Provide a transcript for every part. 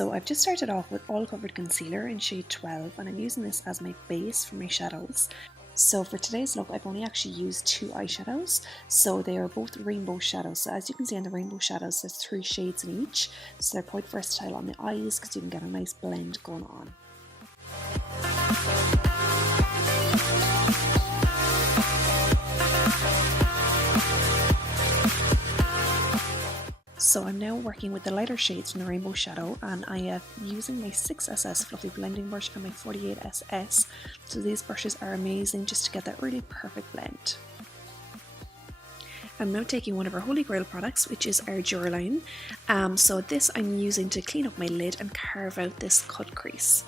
So I've just started off with all covered concealer in shade 12 and I'm using this as my base for my shadows. So for today's look I've only actually used 2 eyeshadows, so they are both rainbow shadows. So as you can see on the rainbow shadows there's 3 shades in each, so they're quite versatile on the eyes because you can get a nice blend going on. So I'm now working with the lighter shades from the rainbow shadow, and I am using my 6SS fluffy blending brush and my 48SS. So these brushes are amazing just to get that really perfect blend. I'm now taking one of our holy grail products, which is our Duraline. So this I'm using to clean up my lid and carve out this cut crease.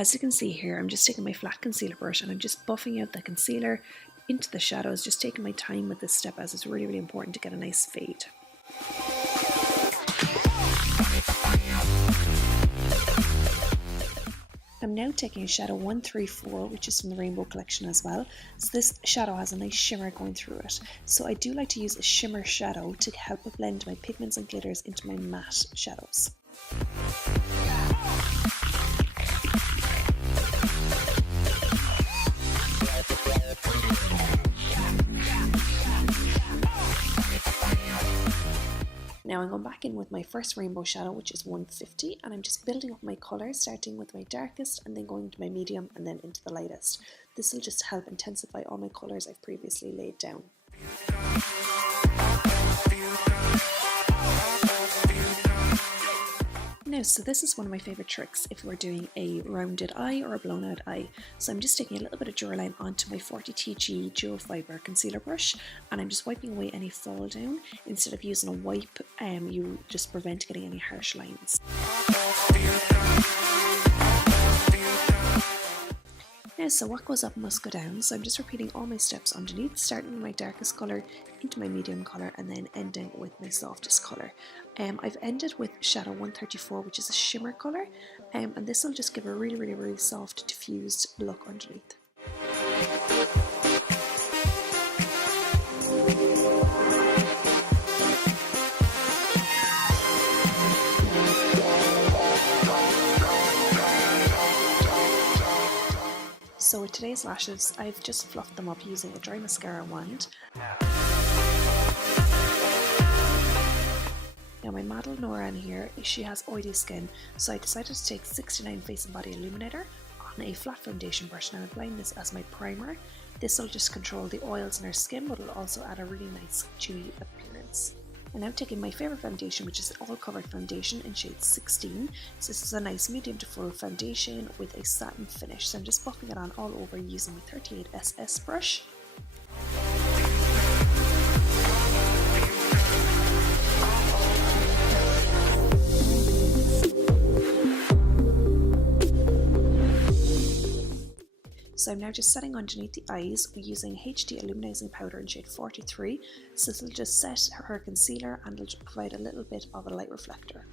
As you can see here, I'm just taking my flat concealer brush and I'm just buffing out the concealer into the shadows, just taking my time with this step as it's really, really important to get a nice fade. I'm now taking shadow 134, which is from the Rainbow collection as well. So this shadow has a nice shimmer going through it. So I do like to use a shimmer shadow to help blend my pigments and glitters into my matte shadows. Now I'm going back in with my first rainbow shadow, which is 150, and I'm just building up my colours, starting with my darkest and then going to my medium and then into the lightest. This will just help intensify all my colours I've previously laid down. Now, so this is one of my favourite tricks if we're doing a rounded eye or a blown out eye. So I'm just taking a little bit of Duraline onto my 40TG Dual Fibre Concealer Brush and I'm just wiping away any fall down. Instead of using a wipe, you just prevent getting any harsh lines. Now, so what goes up must go down, so I'm just repeating all my steps underneath, starting with my darkest colour into my medium colour and then ending with my softest colour. I've ended with shadow 134, which is a shimmer colour, and this will just give a really, really, really soft diffused look underneath. So with today's lashes, I've just fluffed them up using a dry mascara wand. Now my model Nora in here, she has oily skin, so I decided to take 69 Face and Body Illuminator on a flat foundation brush, and I'm applying this as my primer. This will just control the oils in her skin, but it'll also add a really nice dewy appearance. And I'm taking my favourite foundation, which is all covered foundation in shade 16. So this is a nice medium to full foundation with a satin finish. So I'm just buffing it on all over using my 38SS brush. So I'm now just setting underneath the eyes using HD Illuminizing Powder in shade 43. So this will just set her concealer and it'll provide a little bit of a light reflector.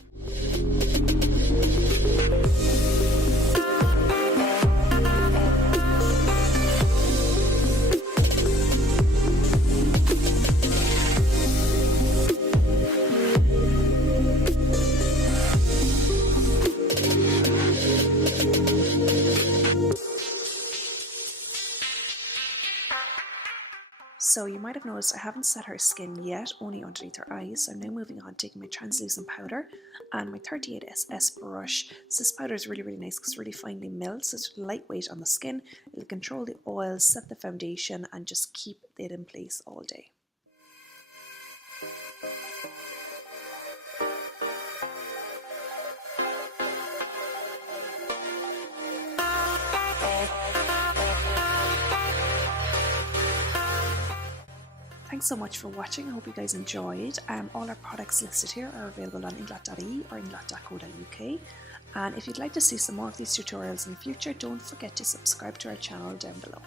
So you might have noticed I haven't set her skin yet, only underneath her eyes. So I'm now moving on, taking my translucent powder and my 38SS brush. So this powder is really, really nice because it's really finely milled, so it's lightweight on the skin. It'll control the oils, set the foundation and just keep it in place all day. Thanks so much for watching. I hope you guys enjoyed. All our products listed here are available on inglot.ie or inglot.co.uk. And if you'd like to see some more of these tutorials in the future, don't forget to subscribe to our channel down below.